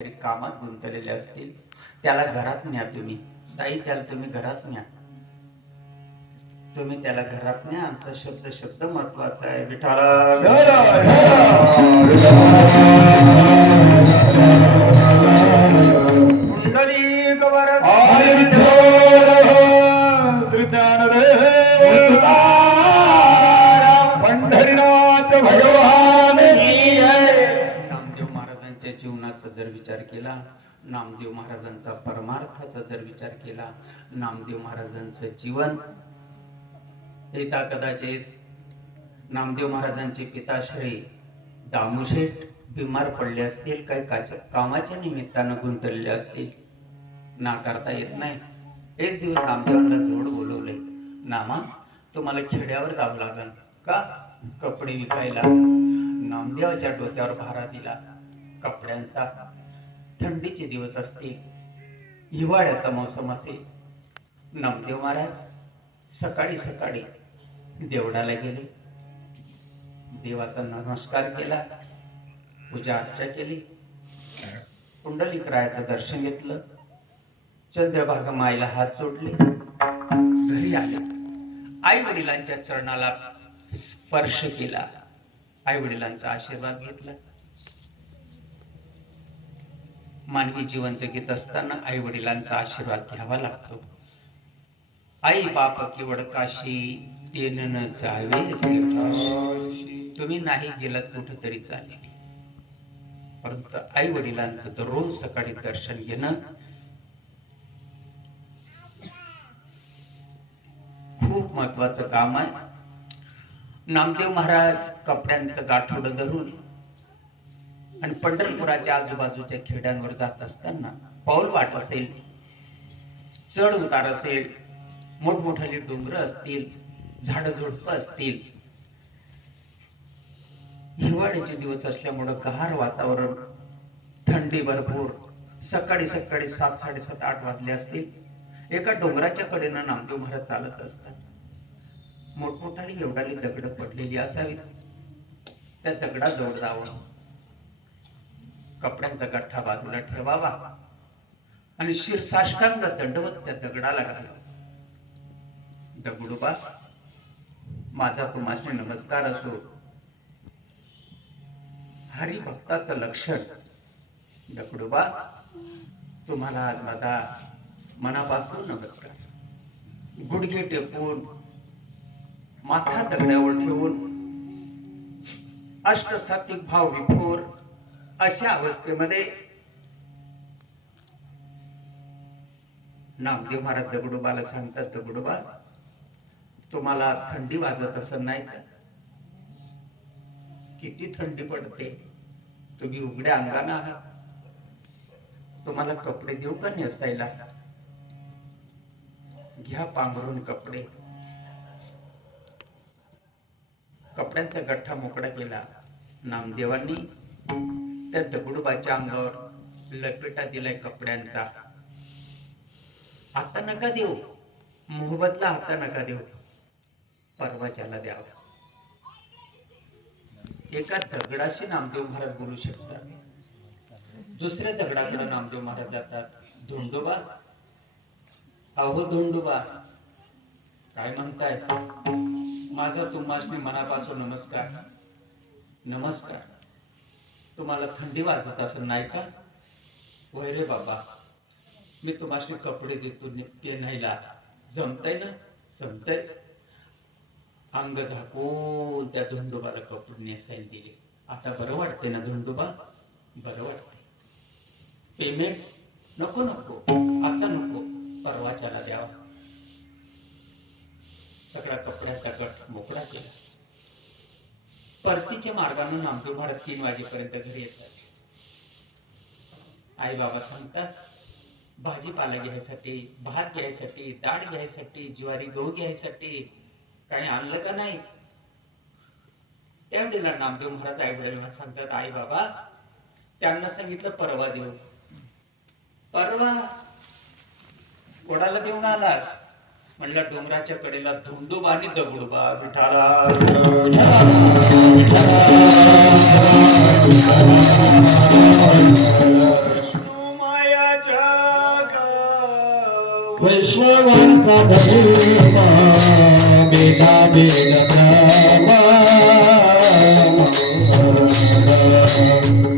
कामात गुंतलेले असतील त्याला घरात न्या तुम्ही. ताई त्याला तुम्ही घरात न्या. तुम्ही त्याला घरात न्या. आमचा शब्द महत्वाचा आहे. विठाला कुंडली कवर पंढरीनाथ भगवान. नामदेव महाराजांच्या जीवनाचा जर विचार केला, नामदेव महाराजांचा परमार्थाचा जर विचार केला, नामदेव महाराजांचं जीवन येता कदाचित नामदेव महाराजांचे पिताश्री दामोशेठ बिमार पडले असतील, काही कामाच्या निमित्तानं गुंतलेले असतील, नाकारता येत नाही. एक दिवस नामदेवांना जोड बोलवले. नामा तुम्हाला खेड्यावर जावं लागल का कपडे विकायला. नामदेवाच्या डोक्यावर भारा दिला कपड्यांचा. थंडीचे दिवस असतील, हिवाळ्याचा मौसम असेल. नामदेव महाराज सकाळी सकाळी देवळाला गेले. देवाचा नमस्कार केला, पूजा अर्चा केली, पुंडलिकरायाचं दर्शन घेतलं, चंद्रभागा माईला हात जोडले, घरी आले. आई वडिलांच्या चरणाला स्पर्श केला, आई वडिलांचा आशीर्वाद घेतला. मानवी जीवन जगत असताना आई वडिलांचा आशीर्वाद घ्यावा लागतो. आई बाप केवळ काशी तेन न जावे. तुम्ही नाही गेलात कुठेतरी चालेल, परंतु आई वडिलांचं दररोज सकाळी दर्शन घेणं खूप महत्वाचं काम आहे. नामदेव महाराज कपड्यांचं गाठोडं धरून आणि पंढरपुराच्या आजूबाजूच्या खेड्यांवर जात असताना पाऊल वाट असेल, चढ उतार असेल, मोठमोठाली डोंगर असतील, झाडं झुडपं असतील, हिवाळ्याचे दिवस असल्यामुळं गार वातावरण, थंडी भरपूर. सकाळी सकाळी 7, 7:30, 8 वाजले असतील. एका डोंगराच्या कडेनं नामदेव महाराज चालत असतात. मोठमोठाली एवढाली दगड पडलेली असावी. त्या दगडाजवळ जावं, कपड्यांचा गठ्ठा बाजूला ठेवावा आणि शीर्षाष्टांग दंडवत त्या दगडाला घालावा. दगडोबा माझा तुम्हाशी नमस्कार असो. हरिभक्ताचं लक्षण. दगडोबा तुम्हाला आज माझा मनापासून नमस्कार. गुडघे टेकून माथा दगडावर ठेवून अष्टसात्विक भाव विफोर अशा अवस्थेमध्ये नामदेव महाराज दगडोबाला सांगतात, दगडोबा तुम्हाला थंडी वाजत असं नाही का? किती थंडी पडते, तुम्ही उघड्या अंगाने आहात, तुम्हाला कपडे देऊ का नेसायला? घ्या पांघरून कपडे. कपड्यांचा गठ्ठा मोकळा केला. नामदेवांनी त्या दगडोबाच्या अंगावर लपेटा दिलाय कपड्यांचा. आता नका देऊ, मोहब्बतला आता नका देऊ, परवाच्याला द्यावं. एका दगडाशी नामदेव महाराज बोलू शकतात. दुसऱ्या दगडाकडे नामदेव महाराज जातात. धोंडोबा, अहो धोंडोबा काय म्हणताय? माझा तुम्हासनी मनापासून नमस्कार. नमस्कार. तुम्हाला थंडी वाजत असं नाही का? वय रे बाबा, मी तुम्हासनी कपडे देतो, ते नाहीला जमतय ना? जमतय. अंग झाकून त्या धोंडोबाला कपडे नेसायला दिले. आता बरं वाटते ना धोंडोबा? बरं वाटते. पेमेंट नको नको, आता नको, परवाच्याला द्यावा. सगळ्या कपड्याचा गट मोकळा केला. परतीच्या मार्गाने नामदेव महाराज 3 वाजेपर्यंत घरी येतात. आई बाबा सांगतात, भाजीपाला घ्यायसाठी, भात घ्यायसाठी, डाळ घ्यायसाठी, ज्वारी गहू घ्यायसाठी काही आणलं का नाही? त्यावेळेला नामदेव महाराज आई वडिलांना सांगतात, आई बाबा त्यांना सांगितलं परवा देऊ. परवा कोणाला देऊन आलास? म्हणलं डोंगराच्या कडेला धोंडोबा आणि दगडोबा. विठाला वैष्णवांचा धर्म वेदा वेद ब्रह्म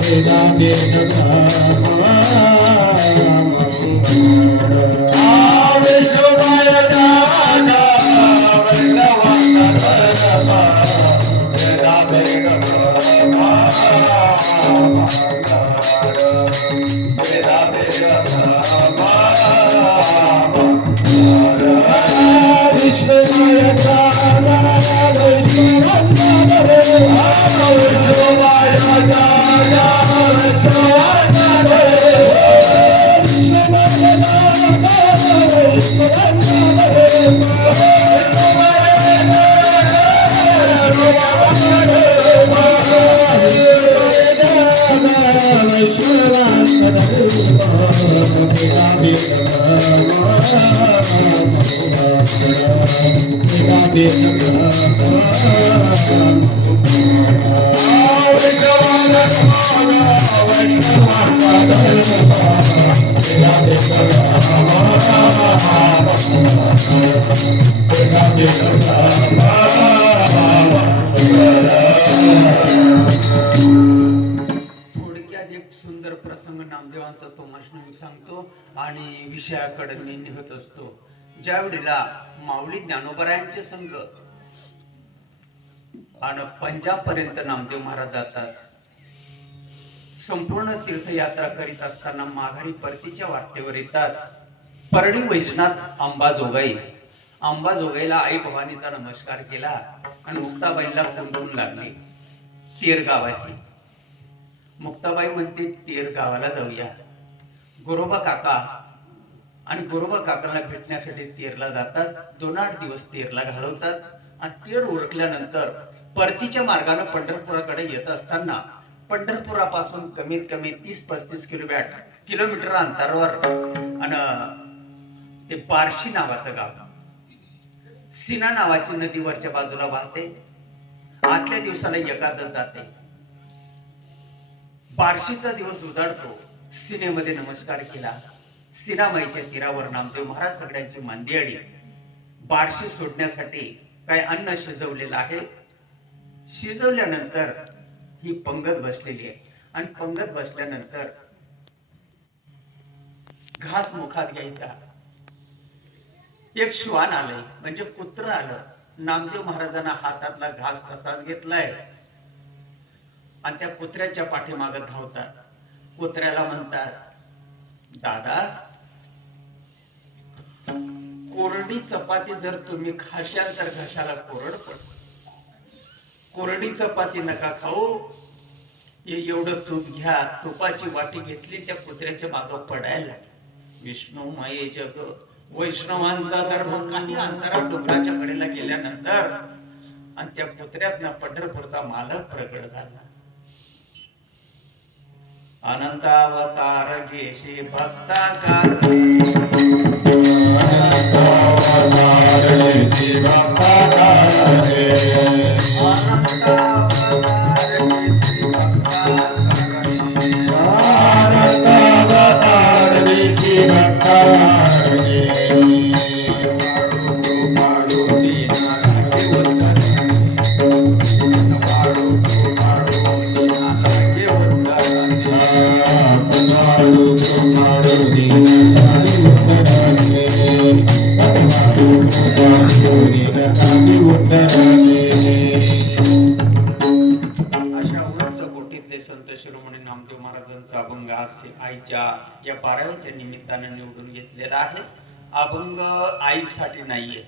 वेदा वेद ब्रह्म विष्णुवाय दादा वैष्णवांचा धर्म वेदा वेद ब्रह्म वेदा वेद ब्रह्म विष्णुवाय दादा वैष्णवांचा धर्म विष्णुवाय दादा वैष्णवांचा थोडक्यात एक सुंदर प्रसंग नामदेवांचा तो मी सांगतो आणि विषयाकडे मी निघत असतो. ज्या वेळेला माऊली ज्ञानोबरायांचे संघ आणि पंजाब पर्यंत नामदेव महाराज जातात. संपूर्ण तीर्थयात्रा करीत असताना माघारी परतीच्या वाटेवर येतात. परळी वैजनाथ अंबाजोगाईला आई भवानीचा नमस्कार केला आणि मुक्ताबाईला कोंडून लागली. तेर गावाची मुक्ताबाई म्हणते तेर गावाला जाऊया. गोरोबा काका आणि गोरोबा काकाला भेटण्यासाठी तेरला जातात. 2-8 दिवस तेरला घालवतात आणि तेर उरकल्यानंतर परतीच्या मार्गाने पंढरपुराकडे येत असताना पंढरपुरापासून कमीत कमी 30-35 किलोमीटर अंतरावर आणि ते बार्शी नावाचं गाव, सीना नावाची नदीवरच्या बाजूला वाहते. आतल्या दिवसाला एकादश जाते. बार्शीचा दिवस उजाडतो. सीनेमध्ये नमस्कार केला. सीनामाईच्या तीरावर नामदेव महाराज सगळ्यांची मांदियाळी बार्शी सोडण्यासाठी काय अन्न शिजवलेलं आहे. शिजवल्यानंतर ही पंगत बसलेली आहे आणि पंगत बसल्यानंतर घास मुखात घ्यायचा. एक श्वान आलंय म्हणजे कुत्र आलं. नामदेव महाराजांना हातातला घास तसाच घेतलाय आणि त्या कुत्र्याच्या पाठीमागे धावतात. कुत्र्याला म्हणतात, दादा कोरडी चपाती जर तुम्ही खाशाल तर घशाला कोरड पडत. कोरडी चपाती नका खाऊ. एवढं तूप घ्या. तुपाची वाटी घेतली, त्या कुत्र्याच्या मागं पडायला लागली. विष्णू माये जग वैष्णवांचा धर्म काही अंतरात डोंगराच्या कडेला गेल्यानंतर आणि त्या कुत्र्यातनं पंढरपूरचा मालक प्रगट झाला. अनंतावतार घेशी भक्ताकार आईच्या या पारायणाच्या निमित्ताने निवडून घेतलेला आहे. अभंग आईसाठी नाहीये.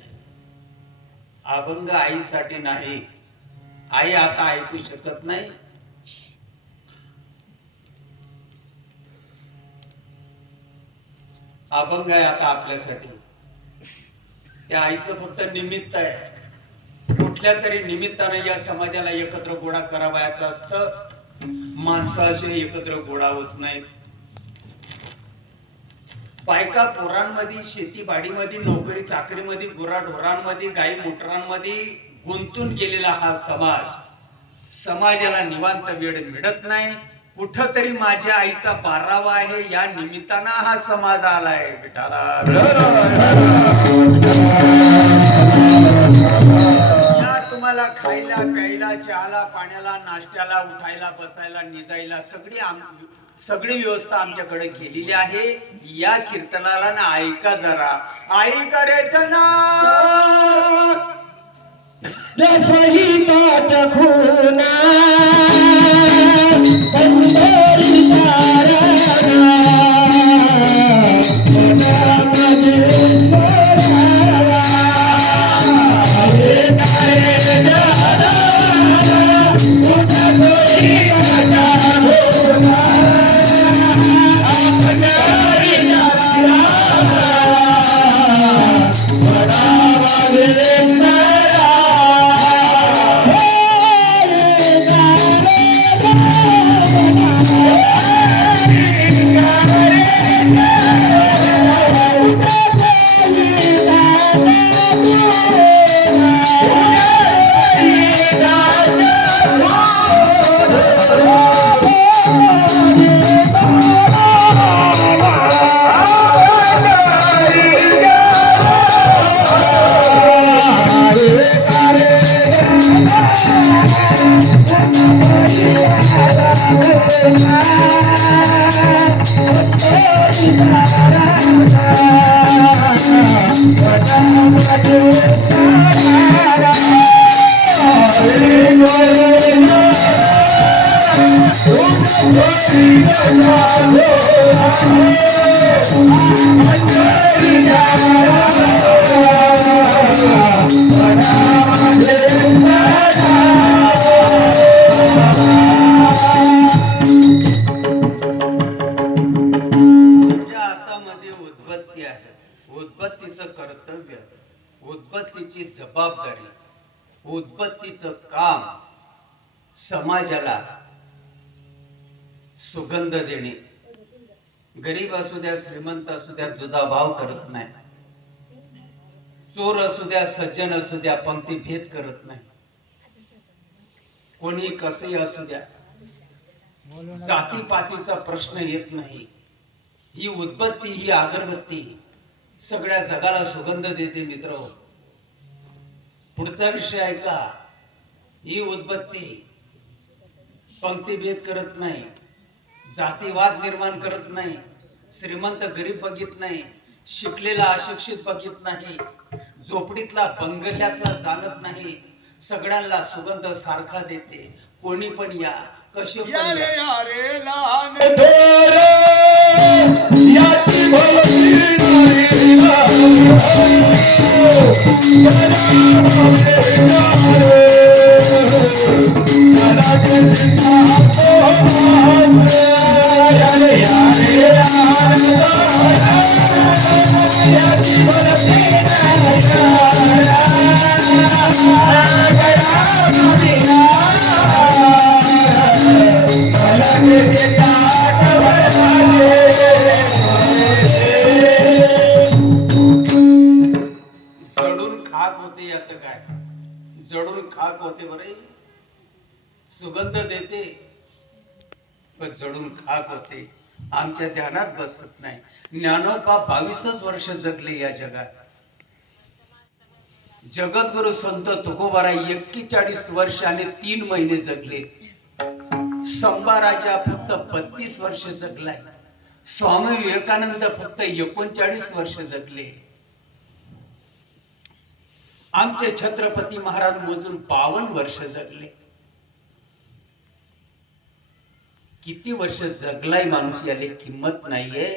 अभंग आईसाठी नाही. आई आता ऐकू शकत नाही. अभंग आहे आता आपल्यासाठी. त्या आईचं फक्त निमित्त आहे. कुठल्या तरी निमित्ताने या समाजाला एकत्र गोळा करावयाचं असतं. माणसाचे एकत्र गोळा होत नाहीत. बायका पोरांमध्ये, शेतीबाडीमध्ये, नोकरी चाकरीमध्ये, गुराढोरांमध्ये, गाई मोटरांमध्ये गुंतून गेलेला हा समाज, समाजाला निवांत वेळ मिळत नाही. कुठं तरी माझ्या आईचा 12वा आहे, या निमित्तानं हा समाज आलाय विठाला. या तुम्हाला खायला प्यायला चहाला पाण्याला नाश्त्याला उठायला बसायला निजायला सगळी व्यवस्था आमच्याकडे केलेली आहे. या कीर्तनाला ना ऐका जरा, ऐका रे जना. जसही ताट खुना पंढरी उद्बत्तीचं कर्तव्य, उद्बत्तीची जबाबदारी, उद्बत्तीचं काम, समाजाला सुगंध देणे. गरीब असू द्या श्रीमंत असू द्या दुजाभाव करत नाही. चोर असू द्या सज्जन असू द्या पंक्ती भेद करत नाही. कोणी कसंही असू द्या, जातीपातीचा प्रश्न येत नाही. ही उद्बत्ती, ही अगरबत्ती सगळ्या जगाला सुगंध देते. मित्र, पुढचा विषय ऐका. ही उद्बत्ती पंक्तीभेद करत नाही, जातीवाद निर्माण करत नाही, श्रीमंत गरीब बघित नाही, शिकलेला अशिक्षित बघित नाही, झोपडीतला बंगल्यातला जाणत नाही. सगळ्यांना सुगंध सारखा देते. कोणी पण या, कसे पण जडून खाक होते बरे. सुगंध देते पण जडून खाक होते. आमच्या ध्यानात बसत नाही. ज्ञानोबा 22 वर्ष जगले या जगात. जगद्गुरु संत तुकोबाराय 41 वर्ष आणि 3 महिने जगले. संभा राजा फक्त 32 वर्ष जगलाय. स्वामी विवेकानंद फक्त 39 वर्ष जगले. आमचे छत्रपती महाराज मोजून 52 वर्ष जगले. किती वर्ष जगलाय माणूस याले किंमत नाहीये.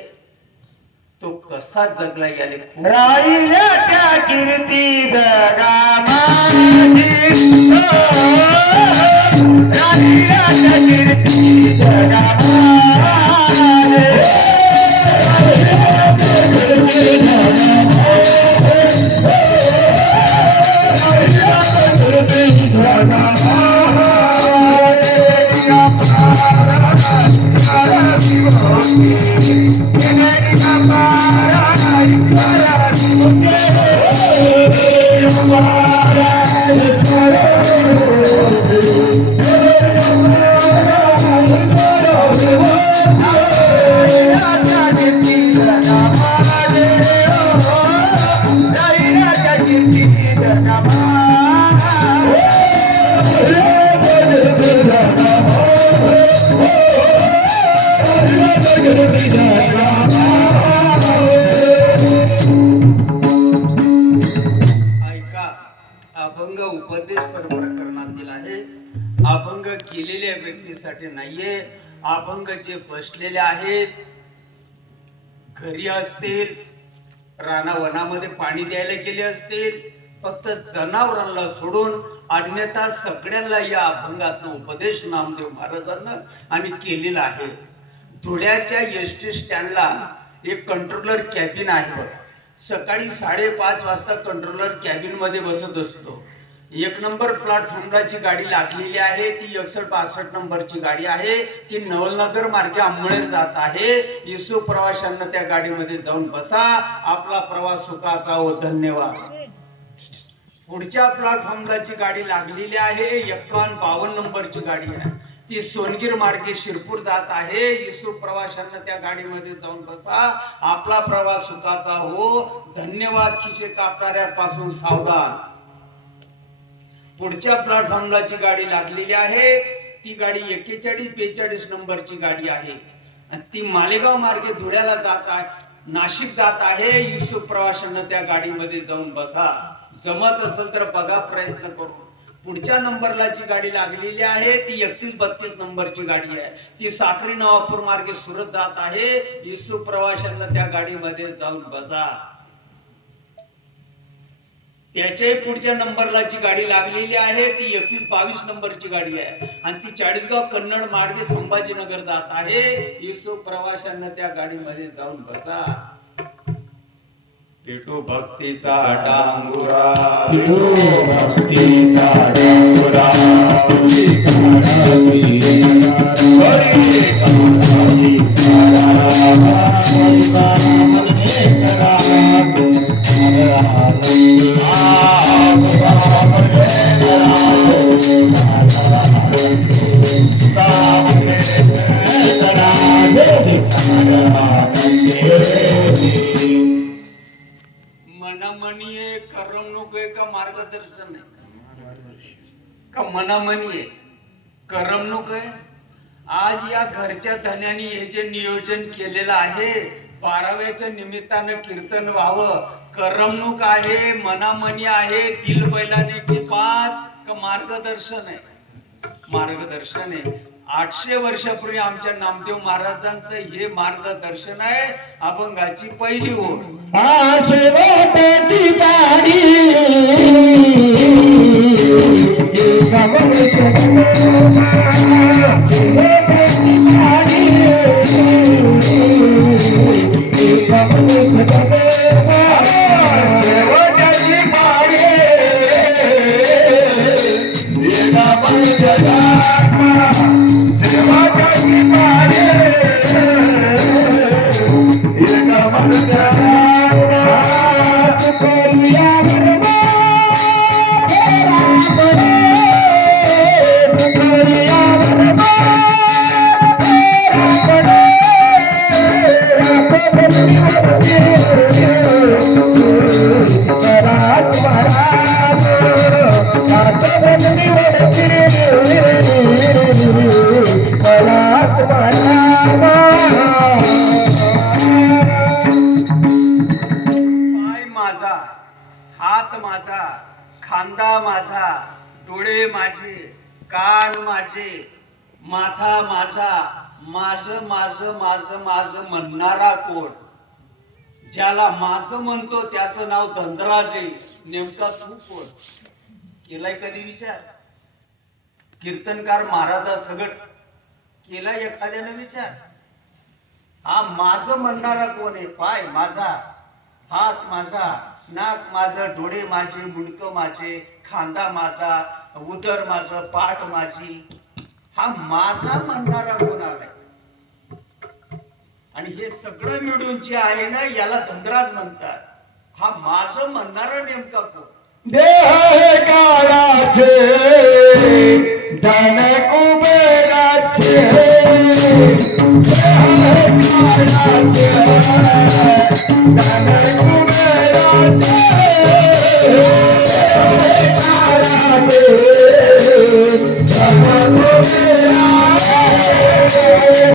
तो कसा जगलाय याले राहिल्या त्या कीर्ती जगामाजी, राहिल्या त्या कीर्ती जगामाजी. त्याच्यासाठी नाहीये. अभंग जे बसलेले आहेत, घरी असतील, रानावनामध्ये पाणी द्यायला गेले असतील, फक्त जनावरांना सोडून अन्यथा सगळ्यांना या अभंगातून उपदेश नामदेव महाराजांना आम्ही केलेला आहे. धुळ्याच्या एसटी स्टँडला एक कंट्रोलर कॅबिन आहे. सकाळी 5:30 वाजता कंट्रोलर कॅबिन मध्ये बसत असतो. 1 नंबर प्लॅटफॉर्मला जी गाडी लागलेली आहे ती 61-62 नंबरची गाडी आहे. ती नवलनगर मार्गे अंबळनेर जात आहे. येसू प्रवाशांना त्या गाडीमध्ये जाऊन बसा, आपला प्रवास सुखाचा हो, धन्यवाद. पुढच्या प्लॅटफॉर्मला जी गाडी लागलेली आहे 51-52 नंबरची गाडी आहे. ती सोनगीर मार्गे शिरपूर जात आहे. येसू प्रवाशांना त्या गाडीमध्ये जाऊन बसा, आपला प्रवास सुखाचा हो, धन्यवाद. खिशे कापणाऱ्यापासून सावधान. पुढच्या प्लॅटफॉर्मला जी गाडी लागलेली आहे ती गाडी 41-42 नंबरची गाडी आहे आणि ती मालेगाव मार्गे धुळ्याला जात आहे, नाशिक जात आहे. येसू प्रवाशांना त्या गाडीमध्ये जाऊन बसा. जमत असेल तर बघा, प्रयत्न करू. पुढच्या नंबरला जी गाडी लागलेली आहे ती 31-32 नंबरची गाडी आहे. ती साक्री नवापूर मार्गे सुरत जात आहे. येसू प्रवाशांना त्या गाडीमध्ये जाऊन बसा. त्याच्याही पुढच्या नंबरला जी गाडी लागलेली आहे ती 21-22 नंबरची गाडी आहे आणि ती 40गाव कन्नड मार्गे संभाजीनगर जात आहे. येसू प्रवाशांना त्या गाडीमध्ये जाऊन बसा. पेटू भक्तीचा डांगुरा, पेटू भक्तीचा डांगुरा, मनामनी आहे, करमणूक आहे का मार्गदर्शन आहे? का मनामनी आहे, करमणूक आहे? आज या घरच्या धन्याने हे जे नियोजन केलेलं आहे 12व्याच्या निमित्तानं कीर्तन व्हावं, करमणूक आहे, मनामनी आहे, दिल बैलाने की बात का मार्गदर्शन आहे? मार्गदर्शन आहे. 800 वर्षापूर्वी आमच्या नामदेव महाराजांचं हे मार्गदर्शन आहे. अभंगाची पहिली ओळ. आशेवाटाची गाडी हात माझा, खांदा माझा, डोळे माझे, कान माझे, माथा माझा, माझं माझं माझं माझं म्हणणारा कोण? ज्याला माझं म्हणतो त्याचं नाव धनराज आहे. नेमका तू कोण? केलाय कधी विचार? कीर्तनकार महाराजा सगट केलाय एखाद्याने विचार? हा माझं म्हणणारा कोण आहे? पाय माझा, हात माझा, नाक माझं, डोळे माझे, मुंडकं माझे, खांदा माझा, उदर माझं, पाठ माझी. हा माझा म्हणणारा कोण आलाय? आणि हे सगळं मिळून जे आहे ना याला धनराज म्हणतात. हा माझं म्हणणारा नेमका कोण? देह काळाचे धन कुबेराचे, देह काळाचे धन कुबेराचे.